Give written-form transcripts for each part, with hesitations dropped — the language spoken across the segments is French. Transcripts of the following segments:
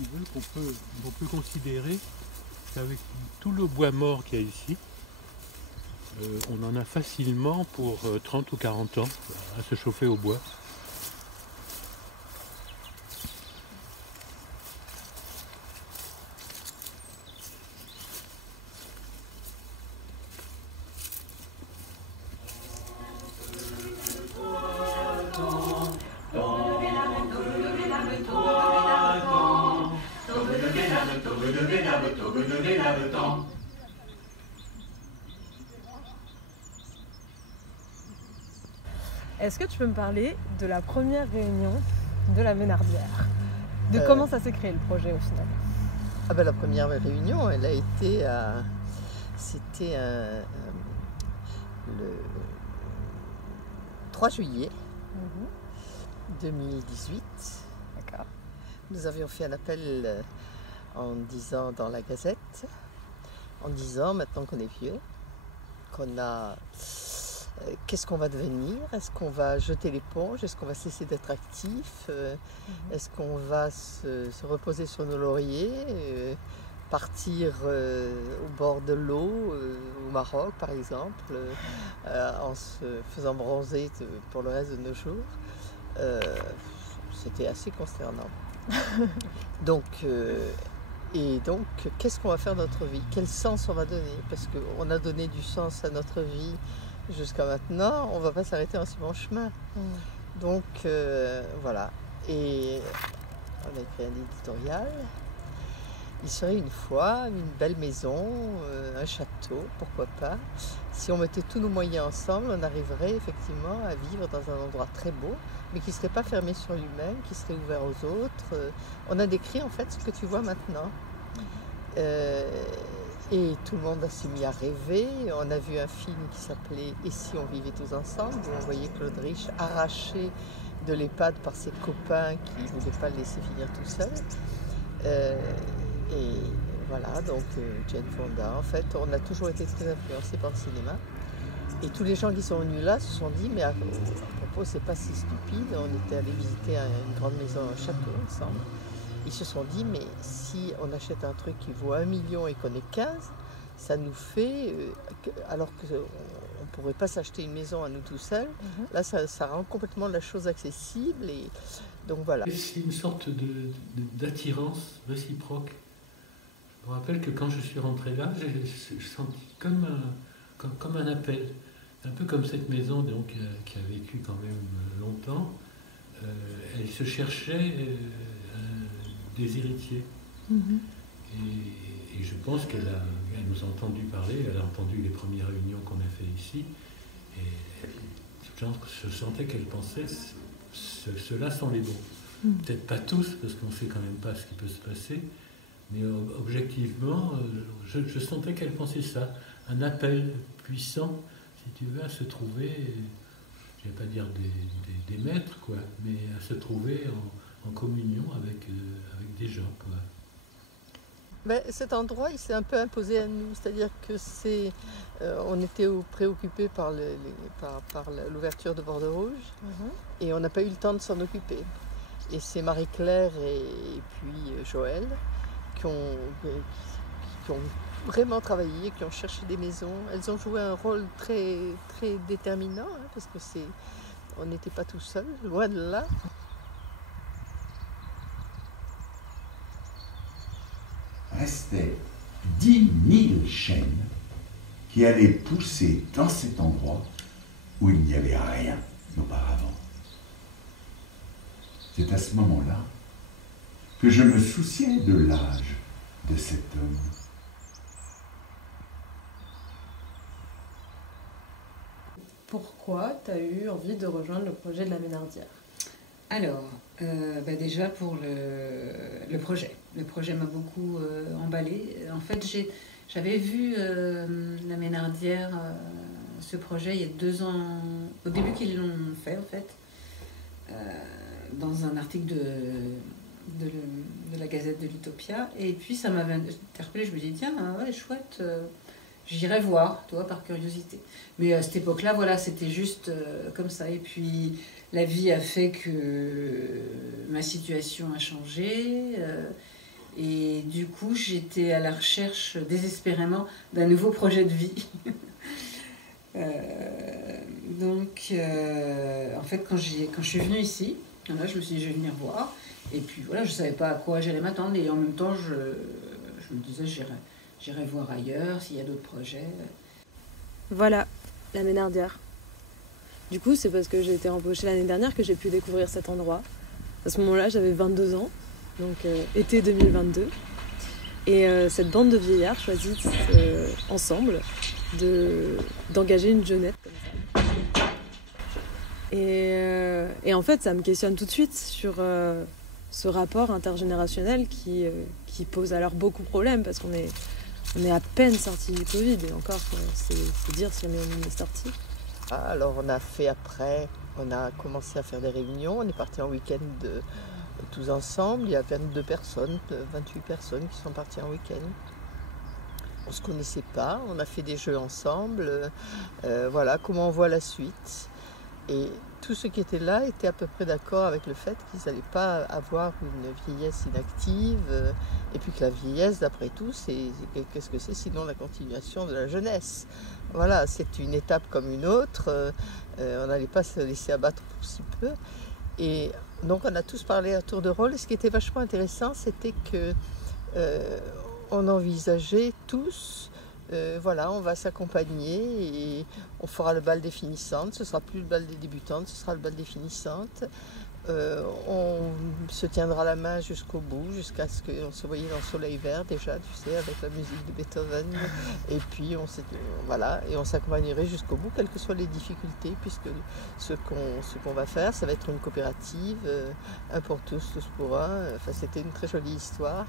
tu veux, qu'on peut considérer qu'avec tout le bois mort qu'il y a ici, on en a facilement pour 30 ou 40 ans à se chauffer au bois. Est-ce que tu peux me parler de la première réunion de la Ménardière? De comment ça s'est créé le projet au final? Ah ben, la première réunion, elle a été c'était le 3 juillet 2018. D'accord. Nous avions fait un appel en disant dans la Gazette, en disant maintenant qu'on est vieux, qu'on a... qu'est-ce qu'on va devenir? Est-ce qu'on va jeter l'éponge? Est-ce qu'on va cesser d'être actif? Est-ce qu'on va se reposer sur nos lauriers? Partir au bord de l'eau, au Maroc par exemple, en se faisant bronzer pour le reste de nos jours? C'était assez consternant. Donc, qu'est-ce qu'on va faire de notre vie? Quel sens on va donner? Parce qu'on a donné du sens à notre vie jusqu'à maintenant, on ne va pas s'arrêter en si bon chemin. Donc, voilà. Et on a écrit un éditorial. Il serait une fois une belle maison, un château, pourquoi pas. Si on mettait tous nos moyens ensemble, on arriverait effectivement à vivre dans un endroit très beau, mais qui ne serait pas fermé sur lui-même, qui serait ouvert aux autres. On a décrit en fait ce que tu vois maintenant. Et tout le monde s'est mis à rêver. On a vu un film qui s'appelait « Et si on vivait tous ensemble ?» où on voyait Claude Rich arraché de l'EHPAD par ses copains qui ne voulaient pas le laisser finir tout seul. Et voilà, donc Jane Fonda, en fait, on a toujours été très influencés par le cinéma. Et tous les gens qui sont venus là se sont dit, mais à propos, c'est pas si stupide. On était allés visiter une grande maison, un château ensemble. Ils se sont dit, mais si on achète un truc qui vaut 1 million et qu'on est 15, ça nous fait, alors qu'on ne pourrait pas s'acheter une maison à nous tout seuls, là ça rend complètement la chose accessible. Et donc voilà. C'est une sorte d'attirance réciproque. Je me rappelle que quand je suis rentré là, j'ai senti comme un appel. Un peu comme cette maison donc, qui a vécu quand même longtemps. Elle se cherchait des héritiers. Et je pense qu'elle nous a entendu parler, elle a entendu les premières réunions qu'on a fait ici. Et je sentais qu'elle pensait, ceux-là sont les bons. Peut-être pas tous, parce qu'on ne sait quand même pas ce qui peut se passer. Mais objectivement, je sentais qu'elle pensait ça. Un appel puissant, si tu veux, à se trouver, je ne vais pas dire des maîtres, quoi, mais à se trouver en communion avec des gens, quoi. Ben, cet endroit, il s'est un peu imposé à nous, c'est-à-dire que on était préoccupés par l'ouverture de Bordeaux Rouge et on n'a pas eu le temps de s'en occuper. Et c'est Marie-Claire et puis Joël qui ont vraiment travaillé, qui ont cherché des maisons. Elles ont joué un rôle très, très déterminant, parce que on n'était pas tout seul, loin de là. Restaient 10 000 chênes qui allaient pousser dans cet endroit où il n'y avait rien auparavant. C'est à ce moment-là que je me souciais de l'âge de cet homme. Pourquoi tu as eu envie de rejoindre le projet de la Ménardière? Alors, déjà pour le projet. Le projet m'a beaucoup emballée. En fait, j'avais vu la Ménardière, ce projet, il y a 2 ans, au début qu'ils l'ont fait, en fait, dans un article de la Gazette de l'Utopia. Et puis, ça m'avait interpellée. Je me dis, tiens, ouais, chouette, j'irai voir, toi, par curiosité. Mais à cette époque-là, voilà, c'était juste comme ça. Et puis, la vie a fait que ma situation a changé. Et du coup, j'étais à la recherche désespérément d'un nouveau projet de vie. En fait, quand je suis venue ici, là, je me suis dit, je vais venir voir. Et puis voilà, je ne savais pas à quoi j'allais m'attendre. Et en même temps, je me disais, j'irai voir ailleurs s'il y a d'autres projets. Voilà, la Ménardière. Du coup, c'est parce que j'ai été embauchée l'année dernière que j'ai pu découvrir cet endroit. À ce moment-là, j'avais 22 ans, donc été 2022. Et cette bande de vieillards choisit ensemble d'engager une jeunette comme ça. Et en fait, ça me questionne tout de suite sur ce rapport intergénérationnel qui pose alors beaucoup de problèmes parce qu'on est à peine sorti du Covid et encore, c'est dire si on est sorti. Alors on a fait après, on a commencé à faire des réunions, on est partis en week-end tous ensemble, il y a 22 personnes, 28 personnes qui sont parties en week-end. On ne se connaissait pas, on a fait des jeux ensemble, voilà comment on voit la suite. Et tous ceux qui étaient là étaient à peu près d'accord avec le fait qu'ils n'allaient pas avoir une vieillesse inactive et puis que la vieillesse, d'après tout, qu'est-ce que c'est sinon la continuation de la jeunesse. Voilà, c'est une étape comme une autre, on n'allait pas se laisser abattre pour si peu. Et donc on a tous parlé à tour de rôle et ce qui était vachement intéressant, c'était que on envisageait tous, voilà, on va s'accompagner et on fera le bal des finissantes, ce sera plus le bal des débutantes, ce sera le bal des finissantes. On se tiendra la main jusqu'au bout, jusqu'à ce qu'on se voyait dans le soleil vert déjà, tu sais, avec la musique de Beethoven. Et puis voilà, et on s'accompagnerait jusqu'au bout, quelles que soient les difficultés, puisque ce qu'on va faire, ça va être une coopérative, un pour tous, tous pour un. Enfin, c'était une très jolie histoire.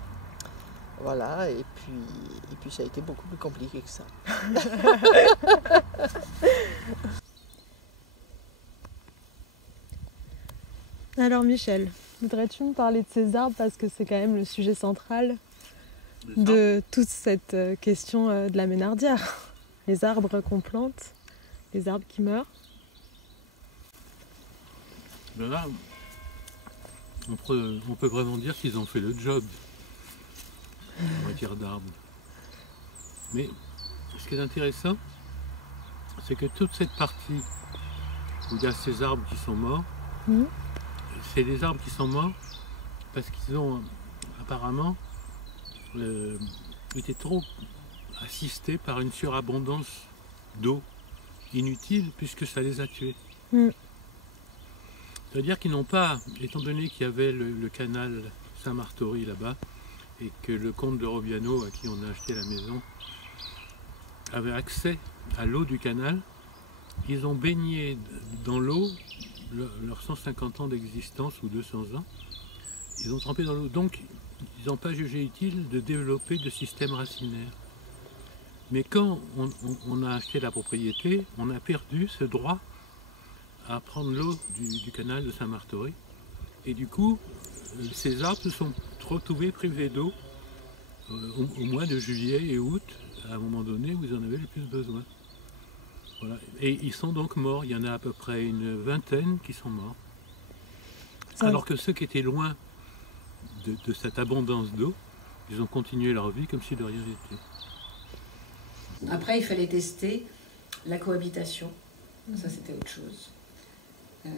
Voilà, et puis ça a été beaucoup plus compliqué que ça. Alors Michel, voudrais-tu me parler de ces arbres parce que c'est quand même le sujet central de toute cette question de la Ménardière. Les arbres qu'on plante, les arbres qui meurent. Ben là, on peut vraiment dire qu'ils ont fait le job en matière d'arbres. Mais ce qui est intéressant, c'est que toute cette partie où il y a ces arbres qui sont morts, c'est des arbres qui sont morts parce qu'ils ont apparemment été trop assistés par une surabondance d'eau inutile puisque ça les a tués. C'est-à-dire qu'ils n'ont pas, étant donné qu'il y avait le canal Saint-Martory là-bas et que le comte de Robiano, à qui on a acheté la maison, avait accès à l'eau du canal, ils ont baigné dans l'eau leurs 150 ans d'existence ou 200 ans, ils ont trempé dans l'eau. Donc, ils n'ont pas jugé utile de développer de système racinaire. Mais quand on a acheté la propriété, on a perdu ce droit à prendre l'eau du canal de Saint-Martory. Et du coup, ces arbres se sont retrouvés privés d'eau au mois de juillet et août, à un moment donné où ils en avaient le plus besoin. Voilà. Et ils sont donc morts, il y en a à peu près une vingtaine qui sont morts. Alors que ceux qui étaient loin de cette abondance d'eau, ils ont continué leur vie comme si de rien n'était. Après, il fallait tester la cohabitation. Ça, c'était autre chose. Je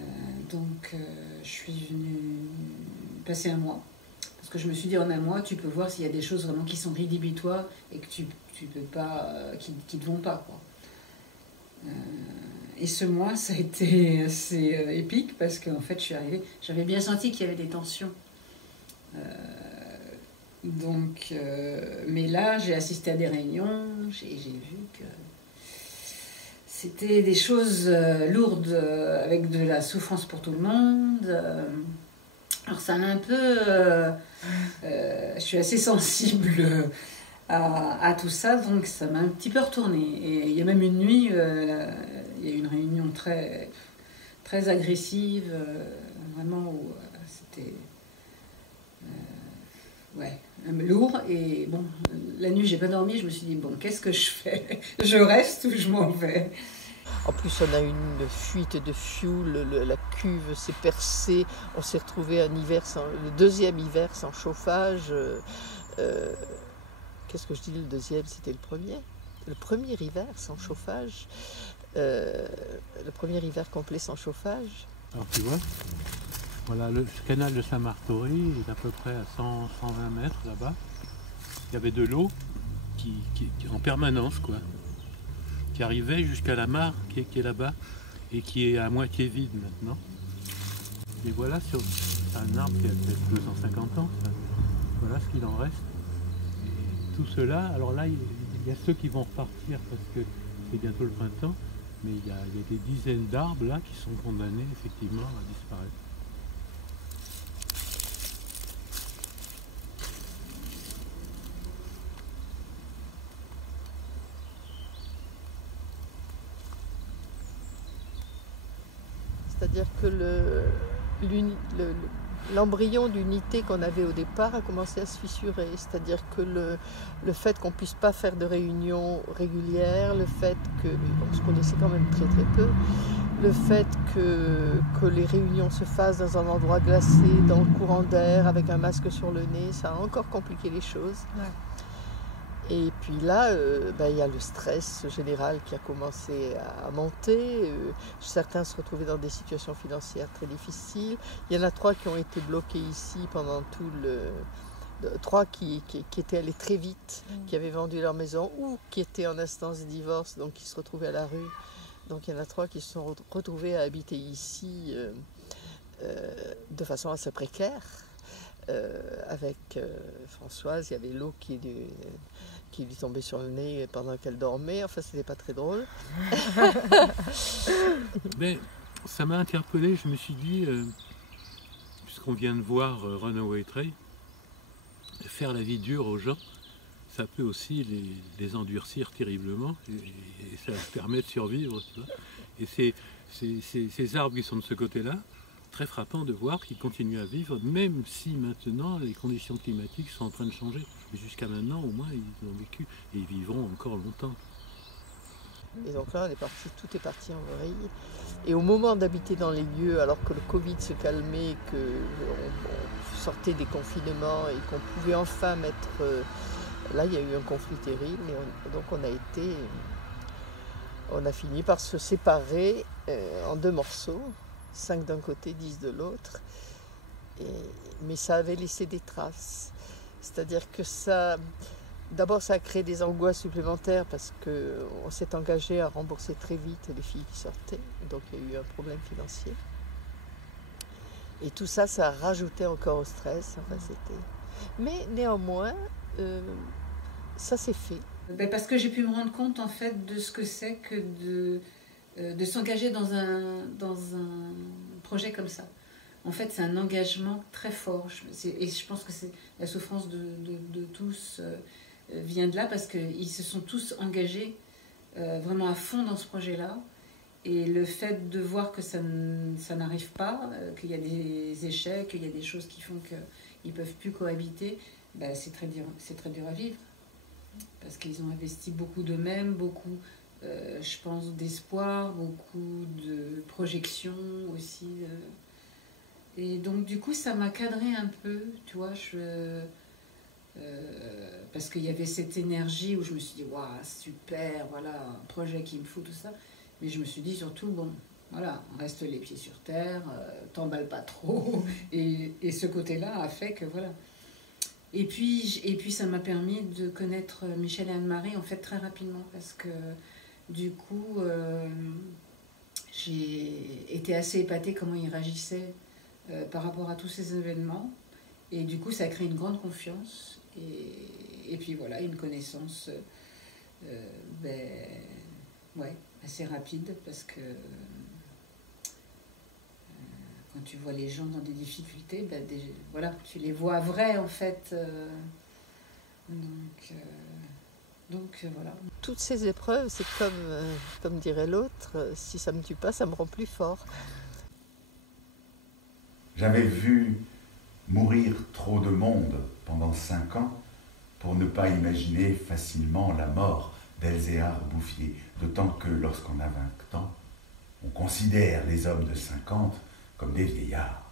suis venue passer un mois. Parce que je me suis dit, en un mois, tu peux voir s'il y a des choses vraiment qui sont rédhibitoires et que tu peux pas, qui ne vont pas, quoi. Et ce mois, ça a été assez épique parce qu'en fait, je suis arrivée, j'avais bien senti qu'il y avait des tensions. Mais là, j'ai assisté à des réunions, j'ai vu que c'était des choses lourdes avec de la souffrance pour tout le monde. Alors ça m'a un peu... je suis assez sensible à tout ça, donc ça m'a un petit peu retourné. Et il y a même une nuit, il y a eu une réunion très, très agressive, vraiment où c'était lourd. Et bon, la nuit, j'ai pas dormi, je me suis dit, bon, qu'est-ce que je fais? Je reste ou je m'en vais? En plus, on a eu une fuite de fioul, la cuve s'est percée, on s'est retrouvé le deuxième hiver sans chauffage. Qu'est-ce que je dis, le deuxième, c'était le premier. Le premier hiver sans chauffage, le premier hiver complet sans chauffage. Alors tu vois, voilà, le canal de Saint-Martory est à peu près à 120 mètres là-bas. Il y avait de l'eau qui en permanence, quoi, qui arrivait jusqu'à la mare qui est là-bas et qui est à moitié vide maintenant. Et voilà, c'est un arbre qui a peut-être 250 ans, ça. Voilà ce qu'il en reste. Et tout cela, alors là, il y a ceux qui vont repartir parce que c'est bientôt le printemps, mais il y a des dizaines d'arbres là qui sont condamnés effectivement à disparaître. C'est-à-dire que l'embryon d'unité qu'on avait au départ a commencé à se fissurer. C'est-à-dire que le fait qu'on ne puisse pas faire de réunions régulières, le fait on se connaissait quand même très très peu, le fait que les réunions se fassent dans un endroit glacé, dans le courant d'air, avec un masque sur le nez, ça a encore compliqué les choses. Ouais. Et puis là, il y a le stress général qui a commencé à monter. Certains se retrouvaient dans des situations financières très difficiles. Il y en a 3 qui ont été bloqués ici pendant tout le... 3 qui étaient allés très vite, qui avaient vendu leur maison ou qui étaient en instance de divorce, donc qui se retrouvaient à la rue. Donc il y en a 3 qui se sont retrouvés à habiter ici de façon assez précaire. Avec Françoise, il y avait l'eau qui lui tombait sur le nez pendant qu'elle dormait. Enfin, c'était pas très drôle. Mais ça m'a interpellé. Je me suis dit, puisqu'on vient de voir Runaway Train, faire la vie dure aux gens, ça peut aussi les endurcir terriblement et ça leur permet de survivre. Tu vois. Et ces arbres qui sont de ce côté-là, très frappant de voir qu'ils continuent à vivre, même si maintenant les conditions climatiques sont en train de changer. Mais jusqu'à maintenant, au moins, ils ont vécu et ils vivront encore longtemps. Et donc là, tout est parti en vrille. Et au moment d'habiter dans les lieux, alors que le Covid se calmait, qu'on sortait des confinements et qu'on pouvait enfin mettre... là, il y a eu un conflit terrible. Et donc on a fini par se séparer en 2 morceaux. 5 d'un côté, 10 de l'autre. Mais ça avait laissé des traces. C'est-à-dire que d'abord, ça a créé des angoisses supplémentaires parce qu'on s'est engagé à rembourser très vite les filles qui sortaient. Donc, il y a eu un problème financier. Et tout ça, ça a rajouté encore au stress. Enfin, Mais néanmoins, ça s'est fait. Parce que j'ai pu me rendre compte, en fait, de ce que c'est que de s'engager dans un projet comme ça. En fait, c'est un engagement très fort. Et je pense que la souffrance de tous vient de là parce qu'ils se sont tous engagés vraiment à fond dans ce projet-là. Et le fait de voir que ça n'arrive pas, qu'il y a des échecs, qu'il y a des choses qui font qu'ils ne peuvent plus cohabiter, c'est très dur à vivre. Parce qu'ils ont investi beaucoup d'eux-mêmes, beaucoup... je pense d'espoir, beaucoup de projection aussi. Et donc du coup ça m'a cadré un peu, tu vois, parce qu'il y avait cette énergie où je me suis dit waouh super, voilà un projet qu'il me faut, tout ça. Mais je me suis dit surtout bon, voilà, reste les pieds sur terre, t'emballe pas trop. Et ce côté-là a fait que voilà. Et puis ça m'a permis de connaître Michel et Anne-Marie en fait très rapidement parce que du coup, j'ai été assez épatée comment ils réagissaient par rapport à tous ces événements. Et du coup, ça a créé une grande confiance. Et puis voilà, une connaissance assez rapide parce que quand tu vois les gens dans des difficultés, voilà, tu les vois vrais en fait. Donc voilà. Toutes ces épreuves, c'est comme dirait l'autre, si ça ne me tue pas, ça me rend plus fort. J'avais vu mourir trop de monde pendant 5 ans pour ne pas imaginer facilement la mort d'Elzéar Bouffier. D'autant que lorsqu'on a 20 ans, on considère les hommes de 50 comme des vieillards,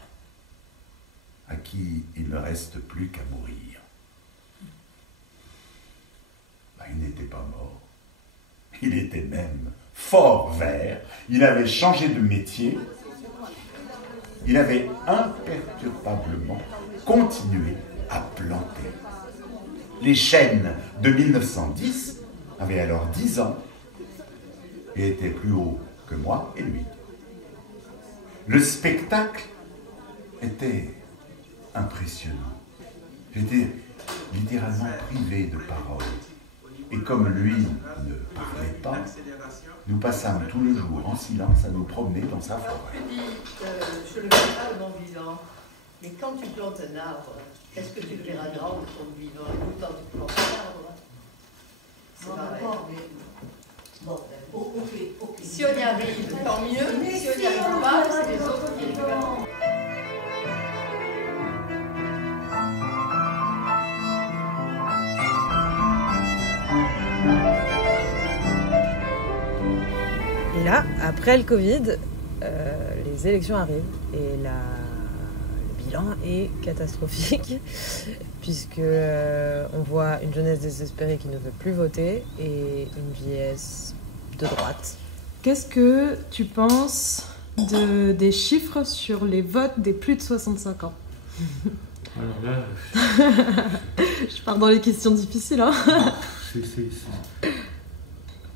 à qui il ne reste plus qu'à mourir. il n'était pas mort. Il était même fort vert. Il avait changé de métier. Il avait imperturbablement continué à planter. Les chênes de 1910 avaient alors 10 ans et étaient plus hauts que moi et lui. Le spectacle était impressionnant. J'étais littéralement privé de parole. Et comme lui ne parlait pas, nous passâmes tout le jour en silence à nous promener dans sa forêt. Tu dis, je ne le verrai pas de mon vivant. Mais quand tu plantes un arbre, est-ce que tu le verras grand de ton vivant? Quand tu plantes un arbre, c'est pareil. Bon, ok. Si on y arrive, tant mieux. Si on n'y arrive pas, c'est les autres qui arrivent. Et là, après le Covid, les élections arrivent et le bilan est catastrophique puisque on voit une jeunesse désespérée qui ne veut plus voter et une vieillesse de droite. Qu'est-ce que tu penses des chiffres sur les votes des plus de 65 ans? Alors là, Je pars dans les questions difficiles. Hein.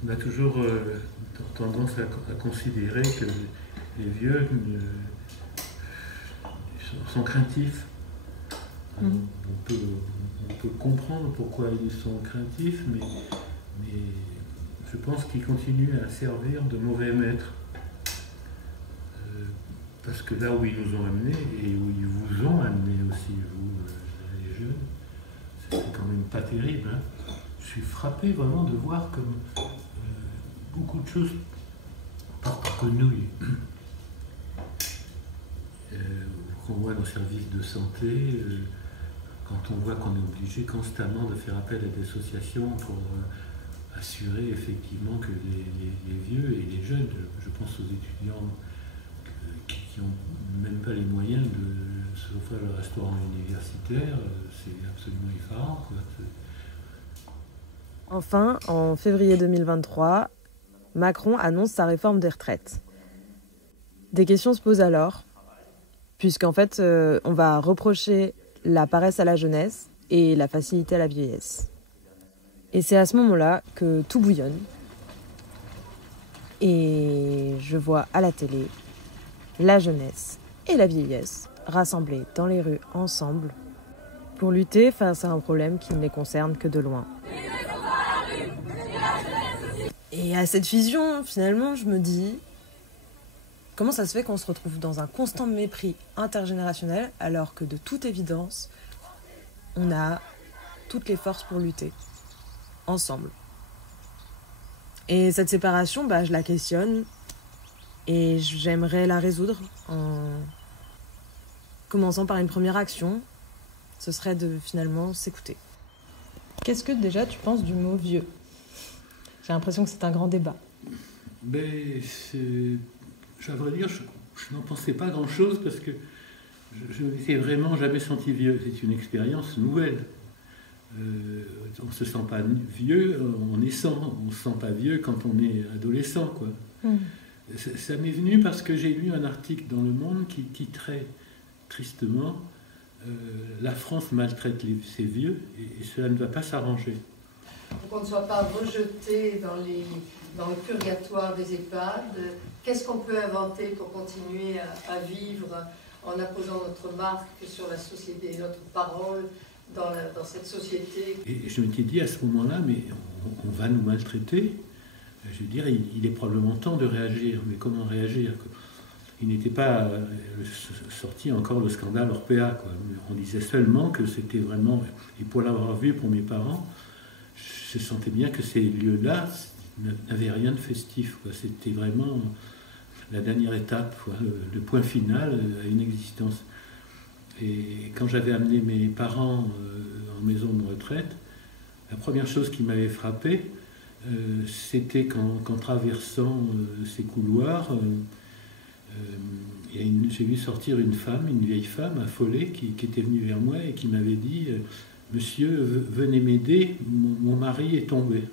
On a toujours tendance à considérer que les vieux sont craintifs. On peut comprendre pourquoi ils sont craintifs, mais je pense qu'ils continuent à servir de mauvais maîtres. Parce que là où ils nous ont amenés, et où ils vous ont amenés aussi, vous, les jeunes, c'est quand même pas terrible. Hein. Je suis frappé vraiment de voir comme beaucoup de choses partent en quenouille. Qu'on voit nos services de santé, quand on voit qu'on est obligé constamment de faire appel à des associations pour assurer effectivement que les vieux et les jeunes, je pense aux étudiants qui n'ont même pas les moyens de s'offrir le restaurant universitaire, c'est absolument effarant, quoi. Enfin, en février 2023, Macron annonce sa réforme des retraites. Des questions se posent alors, puisqu'en fait, on va reprocher la paresse à la jeunesse et la facilité à la vieillesse. Et c'est à ce moment-là que tout bouillonne. Et je vois à la télé la jeunesse et la vieillesse rassemblées dans les rues ensemble pour lutter face à un problème qui ne les concerne que de loin. Et à cette vision, finalement, je me dis, comment ça se fait qu'on se retrouve dans un constant mépris intergénérationnel alors que de toute évidence, on a toutes les forces pour lutter, ensemble. Et cette séparation, je la questionne et j'aimerais la résoudre en commençant par une première action, ce serait de finalement s'écouter. Qu'est-ce que déjà tu penses du mot vieux ? J'ai l'impression que c'est un grand débat. À vrai dire, je n'en pensais pas grand-chose parce que je ne m'étais vraiment jamais senti vieux. C'est une expérience nouvelle. On ne se sent pas vieux en naissant, on ne se sent pas vieux quand on est adolescent, quoi. Ça m'est venu parce que j'ai lu un article dans Le Monde qui titrait tristement « La France maltraite ses vieux et cela ne va pas s'arranger ». Pour qu'on ne soit pas rejeté dans le purgatoire des EHPAD, qu'est-ce qu'on peut inventer pour continuer à vivre en apposant notre marque sur la société, notre parole dans cette société? Et je m'étais dit à ce moment-là, mais on va nous maltraiter. Je veux dire, il est probablement temps de réagir. Mais comment réagir? Il n'était pas sorti encore le scandale Orpea, quoi. On disait seulement que c'était vraiment... Et pour l'avoir vu pour mes parents, je sentais bien que ces lieux-là n'avaient rien de festif, quoi. C'était vraiment la dernière étape, quoi, le point final à une existence. Et quand j'avais amené mes parents en maison de retraite, la première chose qui m'avait frappé, c'était qu'en traversant ces couloirs, j'ai vu sortir une femme, une vieille femme affolée qui était venue vers moi et qui m'avait dit « monsieur, venez m'aider, mon mari est tombé.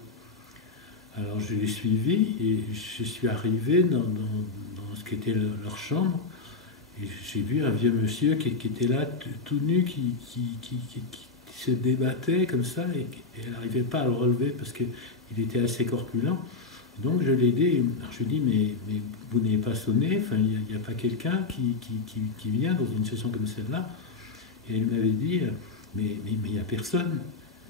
Alors je l'ai suivi et je suis arrivé dans ce qu'était leur chambre et j'ai vu un vieux monsieur qui était là tout nu, qui se débattait comme ça et elle n'arrivait pas à le relever parce qu'il était assez corpulent. Donc je l'ai aidé. Alors je lui ai dit mais vous n'avez pas sonné, enfin, il n'y a pas quelqu'un qui vient dans une situation comme celle-là. Et elle m'avait dit mais il n'y a personne.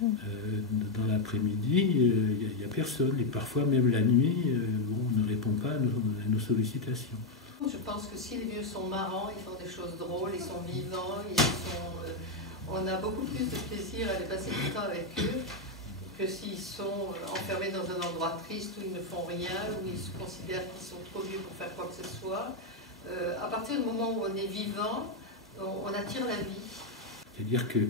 Dans l'après-midi, il n'y a personne. Et parfois même la nuit, on ne répond pas à nos sollicitations. Je pense que si les vieux sont marrants, ils font des choses drôles, ils sont vivants, on a beaucoup plus de plaisir à aller passer du temps avec eux que s'ils sont enfermés dans un endroit triste où ils ne font rien, où ils se considèrent qu'ils sont trop vieux pour faire quoi que ce soit. À partir du moment où on est vivant, on attire la vie. C'est-à-dire que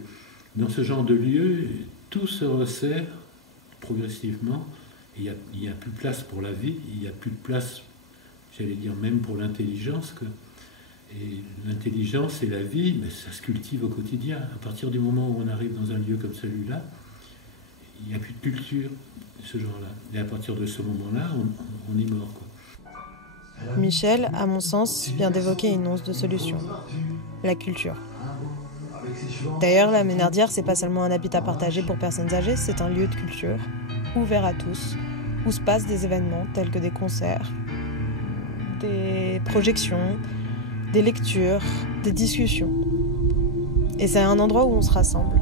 dans ce genre de lieu, tout se resserre progressivement. Il n'y a plus de place pour la vie, il n'y a plus de place, j'allais dire, même pour l'intelligence. Et l'intelligence et la vie, mais ça se cultive au quotidien. À partir du moment où on arrive dans un lieu comme celui-là, il n'y a plus de culture de ce genre-là. Et à partir de ce moment-là, on est mort, quoi. Michel, à mon sens, vient d'évoquer une once de solution. La culture. D'ailleurs, la Ménardière, c'est pas seulement un habitat partagé pour personnes âgées, c'est un lieu de culture, ouvert à tous, où se passent des événements tels que des concerts, des projections, des lectures, des discussions. Et c'est un endroit où on se rassemble.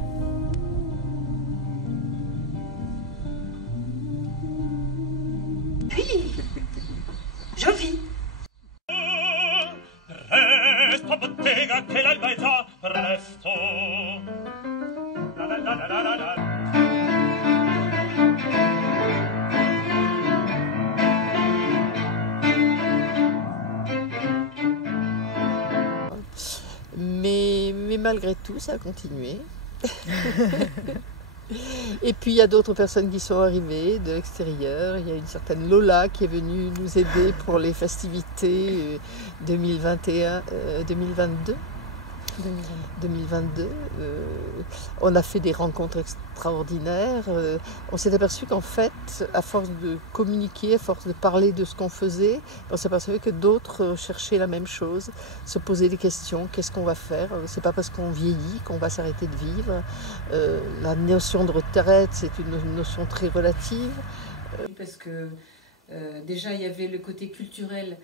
Puis, je vis. Resto bottega che l'alba è già presto. La la la la la la. Mais malgré tout, ça a continué. Et puis il y a d'autres personnes qui sont arrivées de l'extérieur. Il y a une certaine Lola qui est venue nous aider pour les festivités 2022. On a fait des rencontres extraordinaires. On s'est aperçu qu'en fait, à force de communiquer, à force de parler de ce qu'on faisait, on s'est aperçu que d'autres cherchaient la même chose, se posaient des questions. Qu'est-ce qu'on va faire? C'est pas parce qu'on vieillit qu'on va s'arrêter de vivre. La notion de retraite, c'est une notion très relative. Parce que déjà, il y avait le côté culturel,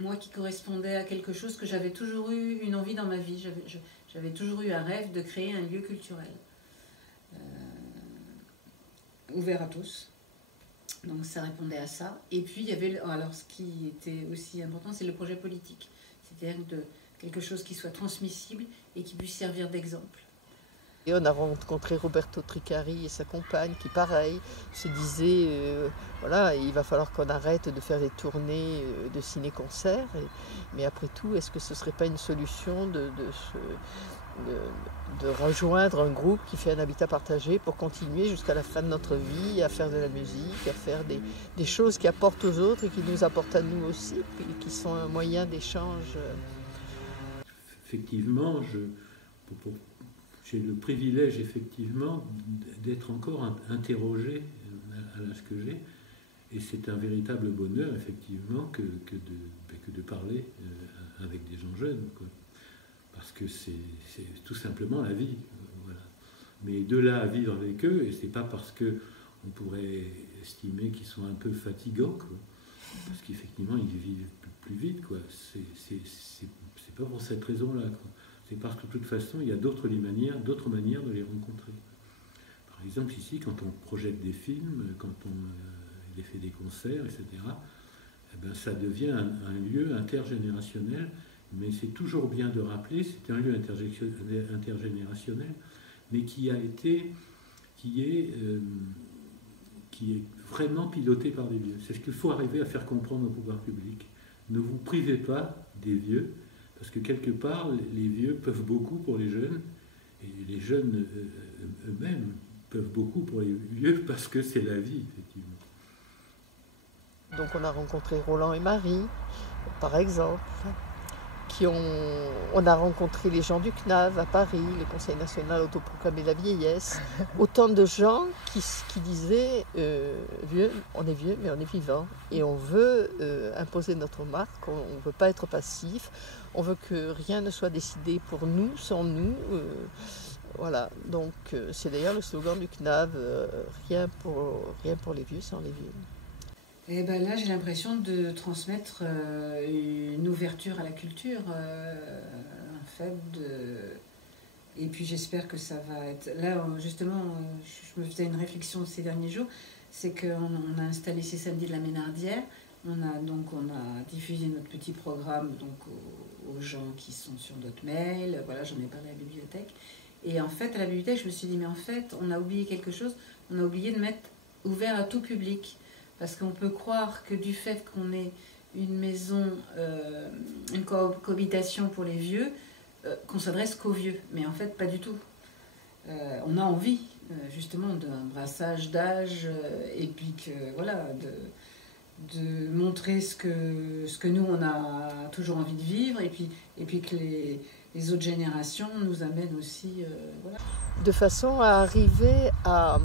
moi qui correspondait à quelque chose que j'avais toujours eu une envie dans ma vie. J'avais toujours eu un rêve de créer un lieu culturel ouvert à tous. Donc ça répondait à ça. Et puis il y avait, alors ce qui était aussi important, c'est le projet politique. C'est-à-dire quelque chose qui soit transmissible et qui puisse servir d'exemple. Et on a rencontré Roberto Tricari et sa compagne qui, pareil, se disaient voilà, il va falloir qu'on arrête de faire des tournées de ciné-concerts. Mais après tout, est-ce que ce ne serait pas une solution de rejoindre un groupe qui fait un habitat partagé pour continuer jusqu'à la fin de notre vie à faire de la musique, à faire des choses qui apportent aux autres et qui nous apportent à nous aussi, et qui sont un moyen d'échange. Effectivement, j'ai le privilège effectivement d'être encore interrogé à l'âge que j'ai, et c'est un véritable bonheur effectivement que de parler avec des gens jeunes, quoi. Parce que c'est tout simplement la vie, voilà. Mais de là à vivre avec eux, et c'est pas parce que on pourrait estimer qu'ils sont un peu fatigants, quoi, parce qu'effectivement ils vivent plus vite, quoi. C'est pas pour cette raison-là, quoi. C'est parce que de toute façon, il y a d'autres manières de les rencontrer. Par exemple, ici, quand on projette des films, quand on fait des concerts, etc., eh ben, ça devient un lieu intergénérationnel, mais c'est toujours bien de rappeler, c'est un lieu intergénérationnel, mais qui est vraiment piloté par des vieux. C'est ce qu'il faut arriver à faire comprendre au pouvoir public. Ne vous privez pas des vieux, parce que quelque part, les vieux peuvent beaucoup pour les jeunes, et les jeunes eux-mêmes peuvent beaucoup pour les vieux, parce que c'est la vie, effectivement. Donc on a rencontré Roland et Marie, par exemple. On a rencontré les gens du CNAV à Paris, le Conseil national autoproclamé de la vieillesse. Autant de gens qui disaient vieux, on est vieux, mais on est vivant. Et on veut imposer notre marque, on ne veut pas être passif, on veut que rien ne soit décidé pour nous, sans nous. Voilà, donc c'est d'ailleurs le slogan du CNAV, rien pour les vieux, sans les vieux. Et ben là, j'ai l'impression de transmettre une ouverture à la culture, en fait. Et puis j'espère que ça va être... Là, justement, je me faisais une réflexion ces derniers jours, c'est qu'on a installé ces samedis de la Ménardière, on a diffusé notre petit programme donc, aux gens qui sont sur notre mail, voilà, j'en ai parlé à la bibliothèque. Et en fait, à la bibliothèque, je me suis dit, mais en fait, on a oublié quelque chose, on a oublié de mettre ouvert à tout public. Parce qu'on peut croire que du fait qu'on ait une maison, une cohabitation pour les vieux, qu'on s'adresse qu'aux vieux. Mais en fait, pas du tout. On a envie, justement, d'un brassage d'âge, et puis que, voilà, de montrer ce que nous, on a toujours envie de vivre, et puis que les autres générations nous amènent aussi... voilà. De façon à arriver à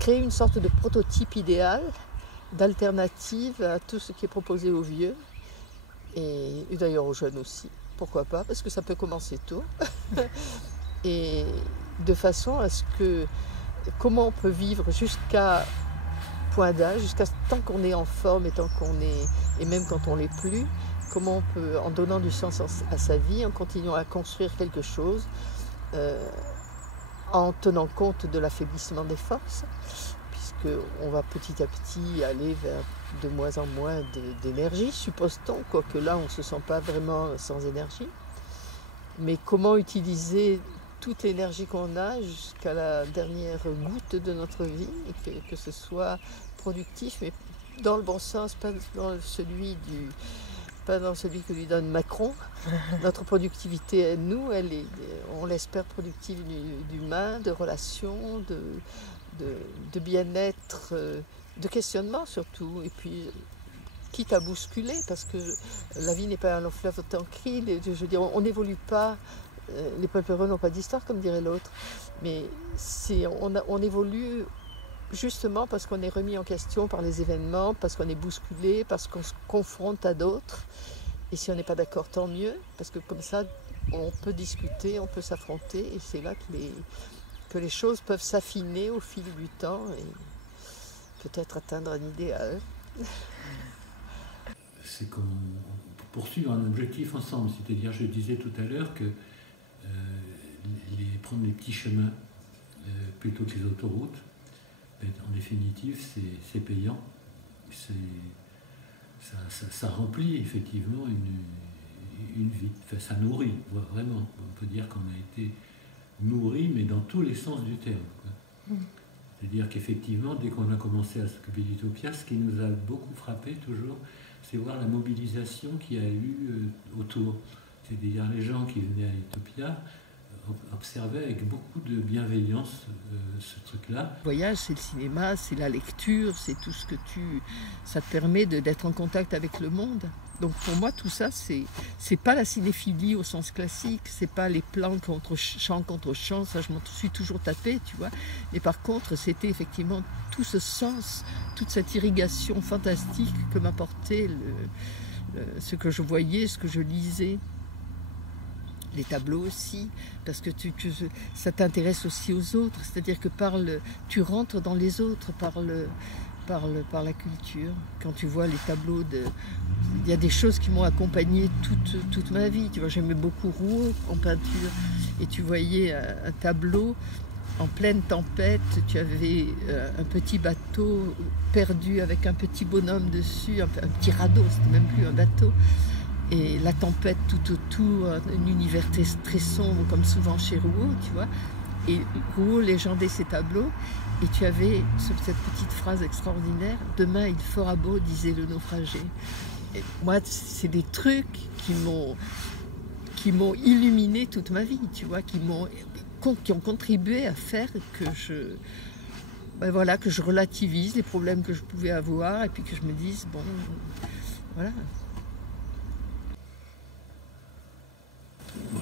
créer une sorte de prototype idéal, d'alternative à tout ce qui est proposé aux vieux, et d'ailleurs aux jeunes aussi, pourquoi pas, parce que ça peut commencer tôt, et de façon à ce que, comment on peut vivre jusqu'à point d'âge, tant qu'on est en forme et tant qu'on est, et même quand on l'est plus, comment on peut, en donnant du sens à sa vie, en continuant à construire quelque chose, en tenant compte de l'affaiblissement des forces, puisqu'on va petit à petit aller vers de moins en moins d'énergie, suppose-t-on, quoique là on ne se sent pas vraiment sans énergie. Mais comment utiliser toute l'énergie qu'on a jusqu'à la dernière goutte de notre vie, et que ce soit productif, mais dans le bon sens, pas dans celui que lui donne Macron. Notre productivité, nous, on l'espère productive d'humain, de relations, de bien-être, de questionnement surtout. Et puis, quitte à bousculer, parce que la vie n'est pas un long fleuve tranquille. Je veux dire, on n'évolue pas. Les peuples heureux n'ont pas d'histoire, comme dirait l'autre. Mais on évolue justement parce qu'on est remis en question par les événements, parce qu'on est bousculé, parce qu'on se confronte à d'autres. Et si on n'est pas d'accord, tant mieux, parce que comme ça, on peut discuter, on peut s'affronter, et c'est là que les choses peuvent s'affiner au fil du temps et peut-être atteindre un idéal. C'est qu'on poursuit un objectif ensemble, c'est-à-dire, je disais tout à l'heure que prendre les petits chemins plutôt que les autoroutes, en définitive, c'est payant. Ça remplit effectivement une vie. Enfin, ça nourrit, vraiment. On peut dire qu'on a été nourri, mais dans tous les sens du terme. C'est-à-dire qu'effectivement, dès qu'on a commencé à s'occuper d'Utopia, ce qui nous a beaucoup frappé toujours, c'est voir la mobilisation qu'il y a eu autour. C'est-à-dire les gens qui venaient à Utopia observaient avec beaucoup de bienveillance ce truc-là. Le voyage, c'est le cinéma, c'est la lecture, c'est tout ce que ça te permet d'être en contact avec le monde. Donc pour moi, tout ça, c'est pas la cinéphilie au sens classique, c'est pas les plans champ contre champ, ça je m'en suis toujours tapé, tu vois. Mais par contre, c'était effectivement tout ce sens, toute cette irrigation fantastique que m'apportait ce que je voyais, ce que je lisais. Les tableaux aussi, parce que ça t'intéresse aussi aux autres, c'est-à-dire que tu rentres dans les autres par la culture. Quand tu vois les tableaux, il y a des choses qui m'ont accompagnée toute ma vie. Tu vois, j'aimais beaucoup Rouault en peinture, et tu voyais un tableau en pleine tempête, tu avais un petit bateau perdu avec un petit bonhomme dessus, un petit radeau, c'était même plus un bateau. Et la tempête tout autour, un univers très sombre, comme souvent chez Rouault, tu vois. Et Rouault légendait ses tableaux, et tu avais cette petite phrase extraordinaire, « Demain il fera beau, disait le naufragé ». Et moi, c'est des trucs qui m'ont illuminé toute ma vie, tu vois, qui ont contribué à faire que je relativise les problèmes que je pouvais avoir, et puis que je me dise, bon, voilà.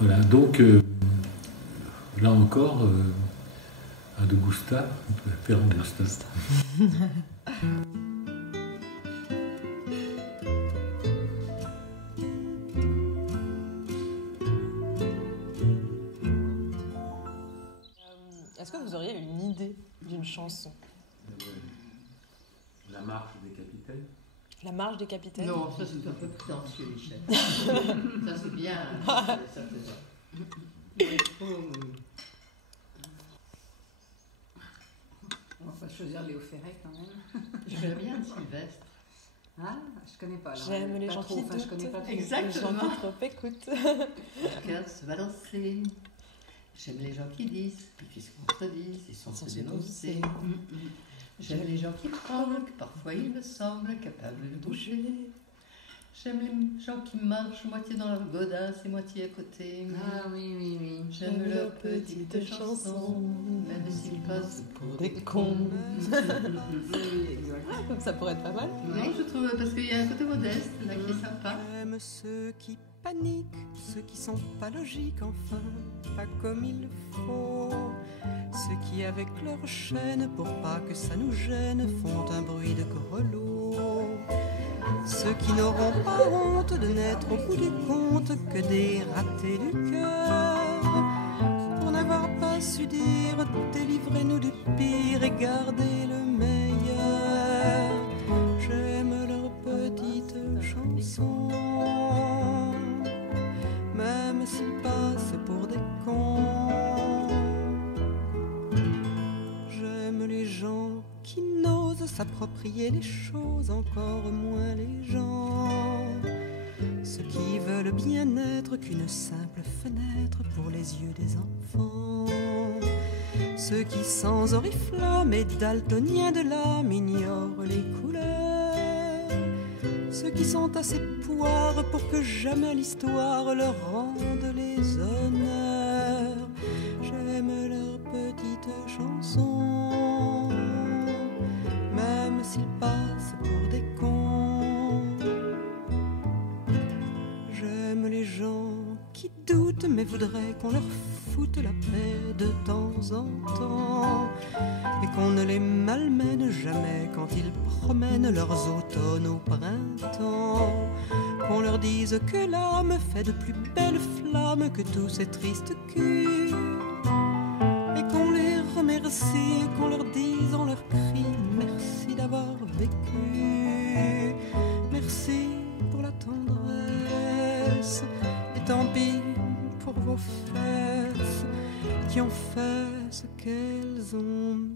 Voilà, donc là encore, à de Gusta, Père Augusta. Est-ce que vous auriez une idée d'une chanson? La marche des capitaines. La marche des capitaines? Non, ça c'est un peu prétentieux, Michel. Ça c'est bien. Ça, On va pas choisir Léo Ferré quand même. J'aime bien Sylvestre. Ah, je connais pas. Alors, J'aime les pas gens trop, qui enfin, je connais doutent. pas trop. Exactement. Les gens qui trop écoutent. Le cœur se va danser. J'aime les gens qui disent, puis qui se contredisent, ils sont se dénoncer. J'aime les gens qui parlent, que parfois ils me semblent capables de bouger. J'aime les gens qui marchent moitié dans leur godasse et moitié à côté. Ah oui, oui, oui. J'aime leurs petites chansons, même s'ils passent pour des cons. Comme ça pourrait être pas mal. Non, je trouve, parce qu'il y a un côté modeste là qui est sympa. J'aime ceux qui paniquent, ceux qui sont pas logiques, enfin, pas comme il faut. Ceux qui, avec leur chaîne, pour pas que ça nous gêne, font un bruit de grelot. Ceux qui n'auront pas honte de n'être au bout du compte que des ratés du cœur. Pour n'avoir pas su dire, délivrez-nous du pire et gardez le meilleur. J'aime leurs petites chansons, même s'ils passent pour des cons. J'aime les gens qui n'osent s'approprier les choses, encore moins les gens. Ceux qui veulent bien être qu'une simple fenêtre pour les yeux des enfants. Ceux qui sans oriflamme et daltoniens de l'âme ignorent les couleurs. Ceux qui sont assez poires pour que jamais l'histoire leur rende les honneurs. J'aime leurs petites chansons, même s'ils passent pour des cons. J'aime les gens qui doutent mais voudraient qu'on leur foute la paix de temps en temps, et qu'on ne les malmène jamais quand ils promènent leurs automnes au printemps. Qu'on leur dise que l'âme fait de plus belles flammes que tous ces tristes culs, et qu'on les remercie, qu'on leur dise en leur cri merci d'avoir vécu, merci pour la tendresse, et tant pis pour vos fesses qui ont fait ce qu'elles ont